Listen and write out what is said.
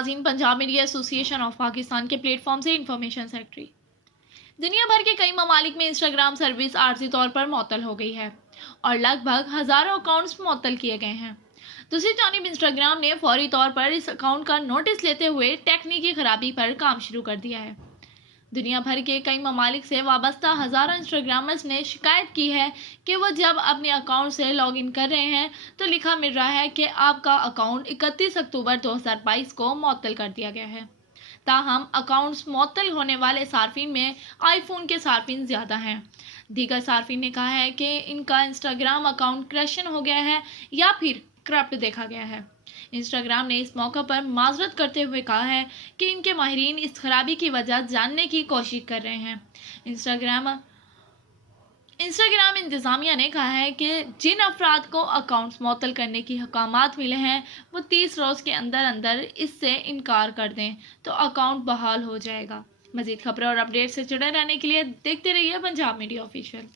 नाज़रीन, Punjab media association of Pakistan के platform से इंफॉर्मेशन सेक्रेटरी। दुनिया भर के कई ममालिक में इंस्टाग्राम सर्विस आर्जी तौर पर मुअत्तल हो गई है और लगभग हज़ारों अकाउंट्स मुअत्तल किए गए हैं। दूसरी जानिब इंस्टाग्राम ने फौरी तौर पर इस अकाउंट का नोटिस लेते हुए तकनीकी खराबी पर काम शुरू कर दिया है। दुनिया भर के कई ममालिक से वाबस्ता हज़ारों इंस्टाग्रामर्स ने शिकायत की है कि वो जब अपने अकाउंट से लॉगिन कर रहे हैं तो लिखा मिल रहा है कि आपका अकाउंट 31 अक्टूबर 2022 को मुअत्तल कर दिया गया है। ताहम अकाउंट्स मुअत्तल होने वाले सार्फिन में आईफोन के सार्फिन ज़्यादा हैं। दीगर सार्फिन ने कहा है कि इनका इंस्टाग्राम अकाउंट क्रैशन हो गया है या फिर करप्ट देखा गया है। इंस्टाग्राम ने इस मौका पर माजरत करते हुए कहा है कि इनके माहिरीन इस खराबी की वजह जानने की कोशिश कर रहे हैं। इंस्टाग्राम इंतज़ामिया ने कहा है कि जिन अफराद को अकाउंट्स मुअत्तल करने की हुकामात मिले हैं वो 30 रोज़ के अंदर अंदर इससे इनकार कर दें तो अकाउंट बहाल हो जाएगा। मज़ीद खबरें और अपडेट से जुड़े रहने के लिए देखते रहिए पंजाब मीडिया ऑफिशियल।